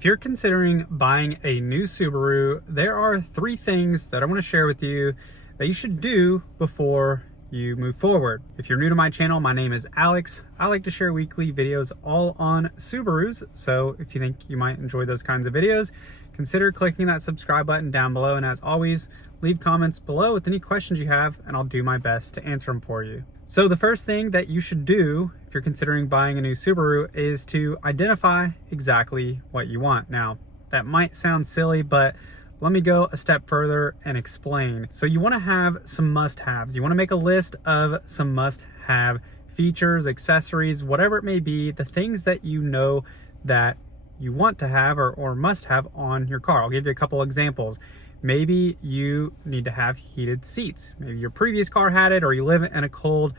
If you're considering buying a new Subaru, there are 3 things that I want to share with you that you should do before you move forward. If you're new to my channel, my name is Alex. I like to share weekly videos all on Subarus, so if you think you might enjoy those kinds of videos, consider clicking that subscribe button down below, and as always, leave comments below with any questions you have and I'll do my best to answer them for you. So the first thing that you should do if you're considering buying a new Subaru is to identify exactly what you want. Now, that might sound silly, but let me go a step further and explain. So you want to have some must-haves. You want to make a list of some must-have features, accessories, whatever it may be, the things that you know that you want to have or must have on your car. I'll give you a couple examples. Maybe you need to have heated seats. Maybe your previous car had it, or you live in a cold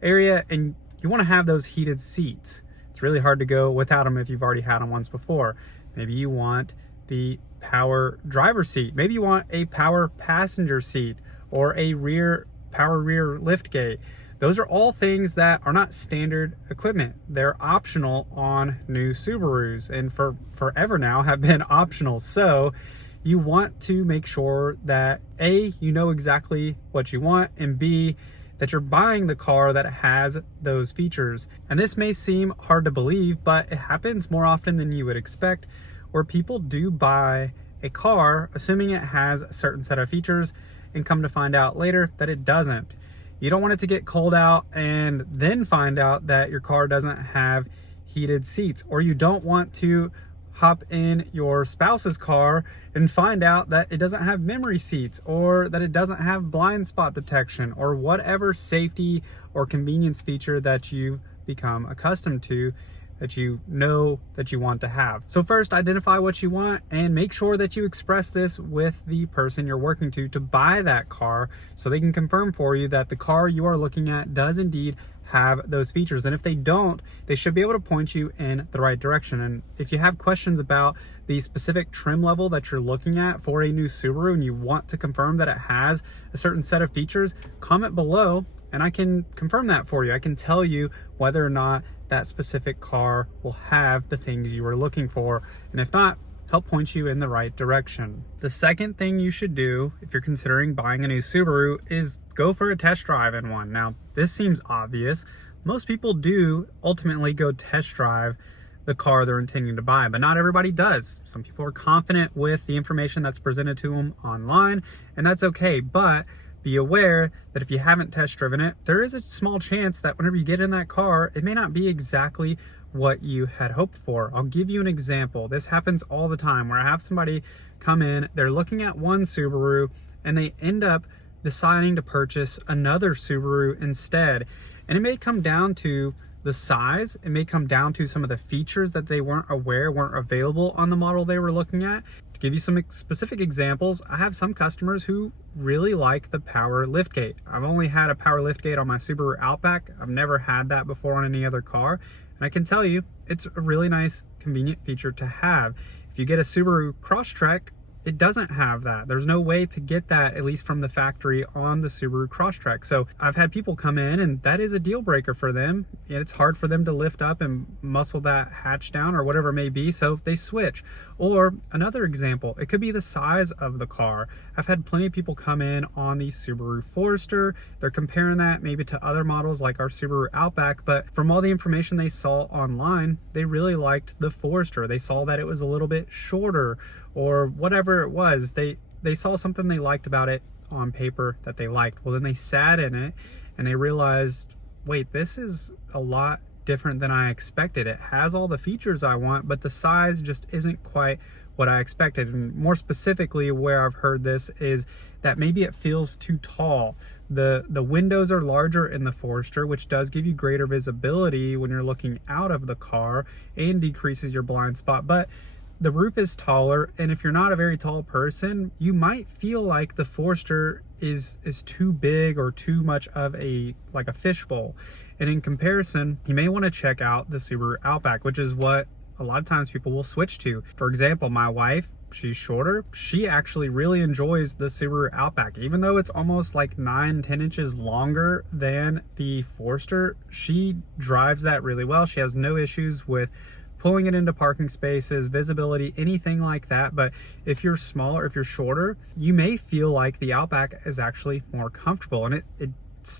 area and you want to have those heated seats. It's really hard to go without them if you've already had them once before. Maybe you want the power driver seat. Maybe you want a power passenger seat or a power rear lift gate. Those are all things that are not standard equipment. They're optional on new Subarus, and for forever now have been optional. So you want to make sure that A, you know exactly what you want, and B, that you're buying the car that has those features. And this may seem hard to believe, but it happens more often than you would expect, where people do buy a car assuming it has a certain set of features and come to find out later that it doesn't. You don't want it to get cold out and then find out that your car doesn't have heated seats, or you don't want to hop in your spouse's car and find out that it doesn't have memory seats, or that it doesn't have blind spot detection, or whatever safety or convenience feature that you've become accustomed to, that you know that you want to have. So first, identify what you want and make sure that you express this with the person you're working to buy that car, so they can confirm for you that the car you are looking at does indeed have those features. And if they don't, they should be able to point you in the right direction. And if you have questions about the specific trim level that you're looking at for a new Subaru and you want to confirm that it has a certain set of features, comment below and I can confirm that for you. I can tell you whether or not that specific car will have the things you are looking for, and if not, help point you in the right direction. The second thing you should do if you're considering buying a new Subaru is go for a test drive in one. Now, this seems obvious. Most people do ultimately go test drive the car they're intending to buy, but not everybody does. Some people are confident with the information that's presented to them online, and that's okay, but be aware that if you haven't test driven it, there is a small chance that whenever you get in that car, it may not be exactly what you had hoped for. I'll give you an example. This happens all the time where I have somebody come in, they're looking at one Subaru and they end up deciding to purchase another Subaru instead. And it may come down to the size, it may come down to some of the features that they weren't available on the model they were looking at. To give you some specific examples, I have some customers who really like the power liftgate. I've only had a power liftgate on my Subaru Outback. I've never had that before on any other car. And I can tell you, it's a really nice, convenient feature to have. If you get a Subaru Crosstrek, it doesn't have that. There's no way to get that, at least from the factory, on the Subaru Crosstrek. So I've had people come in and that is a deal breaker for them. And it's hard for them to lift up and muscle that hatch down or whatever it may be, so they switch. Or another example, it could be the size of the car. I've had plenty of people come in on the Subaru Forester. They're comparing that maybe to other models like our Subaru Outback, but from all the information they saw online, they really liked the Forester. They saw that it was a little bit shorter, or whatever it was. They saw something they liked about it on paper that they liked. Well, then they sat in it and they realized, wait, this is a lot different than I expected. It has all the features I want, but the size just isn't quite what I expected. And more specifically, where I've heard this is that maybe it feels too tall. The windows are larger in the Forester, which does give you greater visibility when you're looking out of the car and decreases your blind spot, but the roof is taller, and if you're not a very tall person, you might feel like the Forester is too big or too much of a fishbowl. And in comparison, you may want to check out the Subaru Outback, which is what a lot of times people will switch to. For example, my wife, she's shorter. She actually really enjoys the Subaru Outback. Even though it's almost like 9-10 inches longer than the Forester, she drives that really well. She has no issues with pulling it into parking spaces, visibility, anything like that. But if you're smaller, if you're shorter, you may feel like the Outback is actually more comfortable, and it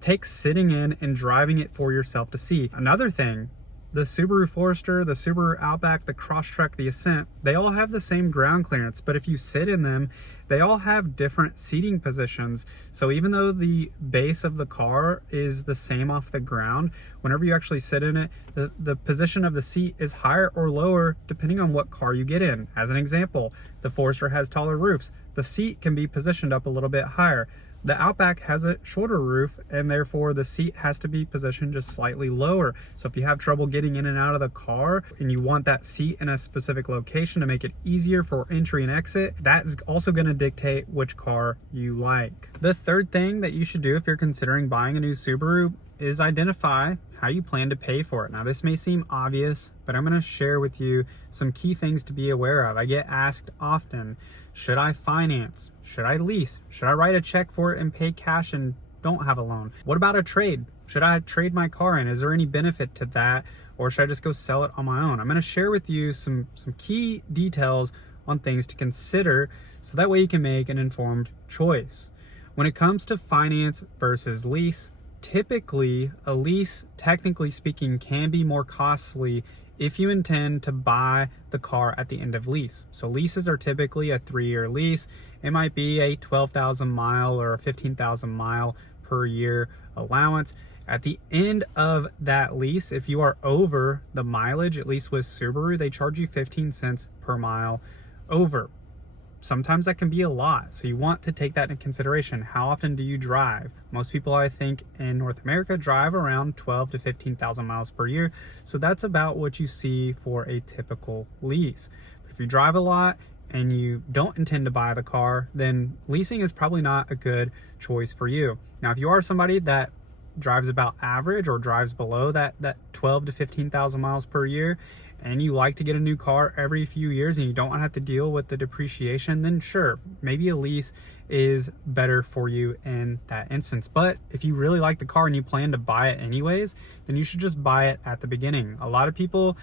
takes sitting in and driving it for yourself to see. Another thing, the Subaru Forester, the Subaru Outback, the Crosstrek, the Ascent, they all have the same ground clearance, but if you sit in them, they all have different seating positions. So even though the base of the car is the same off the ground, whenever you actually sit in it, the position of the seat is higher or lower depending on what car you get in. As an example, the Forester has taller roofs. The seat can be positioned up a little bit higher. The Outback has a shorter roof, and therefore the seat has to be positioned just slightly lower. So if you have trouble getting in and out of the car and you want that seat in a specific location to make it easier for entry and exit, that's also going to dictate which car you like. The third thing that you should do if you're considering buying a new Subaru is identify how you plan to pay for it. Now, this may seem obvious, but I'm going to share with you some key things to be aware of. I get asked often, should I finance? Should I lease? Should I write a check for it and pay cash and don't have a loan? What about a trade? Should I trade my car in? Is there any benefit to that? Or should I just go sell it on my own? I'm going to share with you some key details on things to consider so that way you can make an informed choice. When it comes to finance versus lease, typically a lease, technically speaking, can be more costly if you intend to buy the car at the end of lease. So leases are typically a 3-year lease. It might be a 12,000 mile or a 15,000 mile per year allowance. At the end of that lease, if you are over the mileage, at least with Subaru, they charge you 15 cents per mile over. Sometimes that can be a lot, so you want to take that into consideration. How often do you drive? Most people, I think, in North America drive around 12 to 15,000 miles per year, so that's about what you see for a typical lease. But if you drive a lot and you don't intend to buy the car, then leasing is probably not a good choice for you. Now, if you are somebody that drives about average or drives below that 12 to 15,000 miles per year, and you like to get a new car every few years and you don't want to have to deal with the depreciation, then sure, maybe a lease is better for you in that instance. But if you really like the car and you plan to buy it anyways, then you should just buy it at the beginning. A lot of people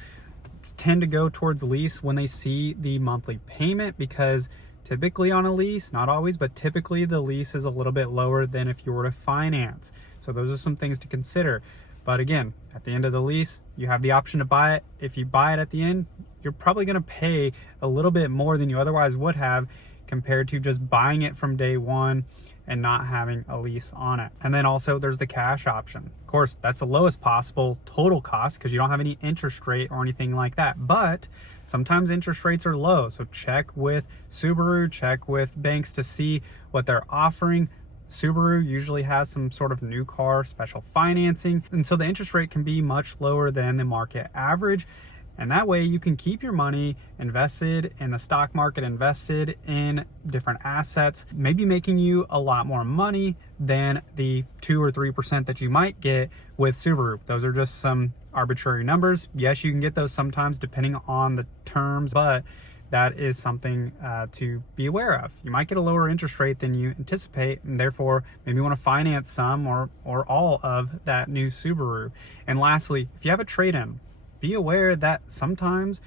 tend to go towards lease when they see the monthly payment, because typically on a lease, not always, but typically the lease is a little bit lower than if you were to finance. So those are some things to consider. But again, at the end of the lease, you have the option to buy it. If you buy it at the end, you're probably going to pay a little bit more than you otherwise would have compared to just buying it from day one and not having a lease on it. And then also there's the cash option. Of course, that's the lowest possible total cost because you don't have any interest rate or anything like that. But sometimes interest rates are low. So check with Subaru, check with banks to see what they're offering. Subaru usually has some sort of new car special financing, and so the interest rate can be much lower than the market average, and that way you can keep your money invested in the stock market, invested in different assets, maybe making you a lot more money than the 2 or 3% that you might get with Subaru. Those are just some arbitrary numbers. Yes, you can get those sometimes depending on the terms, but that is something to be aware of. You might get a lower interest rate than you anticipate, and therefore maybe you want to finance some or all of that new Subaru. And lastly, if you have a trade-in, be aware that sometimes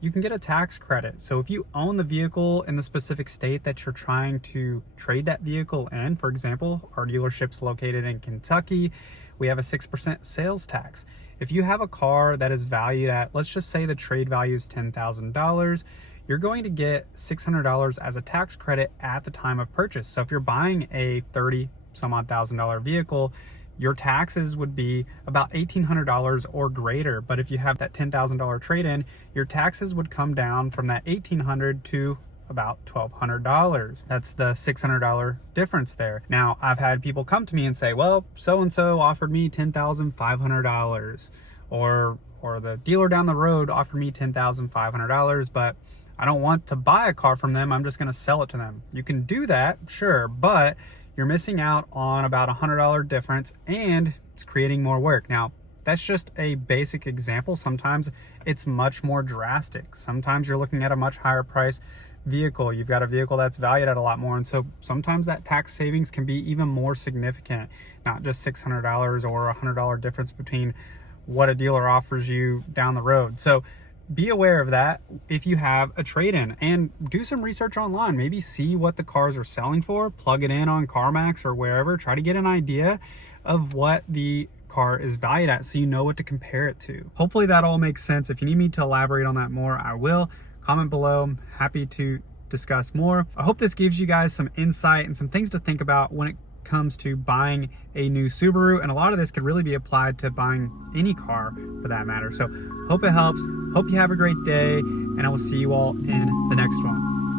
you can get a tax credit. So if you own the vehicle in the specific state that you're trying to trade that vehicle in, for example, our dealership's located in Kentucky, we have a 6% sales tax. If you have a car that is valued at, let's just say the trade value is $10,000, you're going to get $600 as a tax credit at the time of purchase. So if you're buying a $30,000 vehicle, your taxes would be about $1,800 or greater. But if you have that $10,000 trade-in, your taxes would come down from that $1,800 to about $1,200. That's the $600 difference there. Now, I've had people come to me and say, well, so-and-so offered me $10,500, or the dealer down the road offered me $10,500, but I don't want to buy a car from them. I'm just going to sell it to them. You can do that, sure, but you're missing out on about $100 difference, and it's creating more work. Now, that's just a basic example. Sometimes it's much more drastic. Sometimes you're looking at a much higher price vehicle. You've got a vehicle that's valued at a lot more, and so sometimes that tax savings can be even more significant, not just $600 or $100 difference between what a dealer offers you down the road. So be aware of that if you have a trade-in, and do some research online. Maybe see what the cars are selling for, plug it in on CarMax or wherever, try to get an idea of what the car is valued at so you know what to compare it to. Hopefully that all makes sense. If you need me to elaborate on that more, I will. Comment below. I'm happy to discuss more. I hope this gives you guys some insight and some things to think about when it comes to buying a new Subaru, and a lot of this could really be applied to buying any car for that matter. So hope it helps. Hope you have a great day, and I will see you all in the next one.